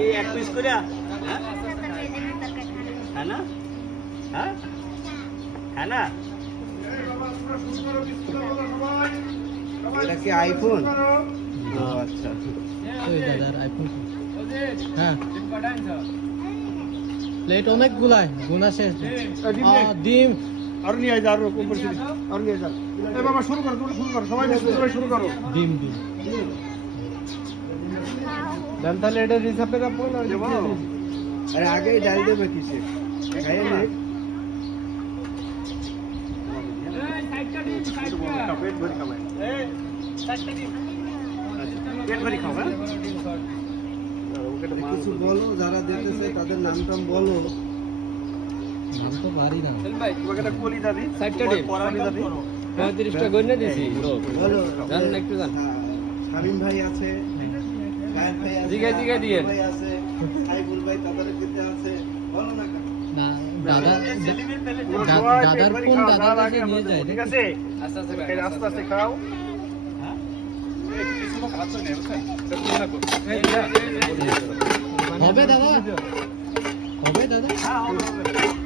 এই এক পিস করে হ্যাঁ হ্যাঁ না হ্যাঁ হ্যাঁ না এটা কি আইফোন? ও আচ্ছা, ওই দাদার আইফোন। হ্যাঁ প্লেট অনেকগুলাই গুনা শেষ। ডিম আর নিয়ে যা, আর উপর থেকে আর নিয়ে যা। এই বাবা শুরু করো, তোমরা শুরু করো, সবাই সবাই শুরু করো। ডিম ডিম দেন তাহলে এটা রিসাপে রাখবো না দেবো। আরে আগেই ডাল দেবে কিসে? খাইয়ে না। পেট ভরে খাবে। পেট ভরে খাবে। কিছু বলো, যারা দেখতেছে তাদের নাম টাম বলো। নাম তো পারি না। ভাই তোমাকে একটা কলি দাদি, সাইডটা দিন। কলি দাদি। 35টা গন্যা দিছি বলো। জান না একটু জান। শামীম ভাই আছে, কায়েম ভাই আছে, জিগাই জিগাই দিয়ে। ভাই আছে, সাইফুল ভাই তাদের কিতে আছে, বলো না কেন? না দাদা তোমরা সবাই দাদার পেট ভরে ফোন খাও, দাদার যা কাছে লাগে নিয়ে যায়। ঠিক আছে? আস্তে আস্তে এই আস্তে আস্তে খাও। হবে দাদা, হবে দাদা। হ্যাঁ, হবে, হবে।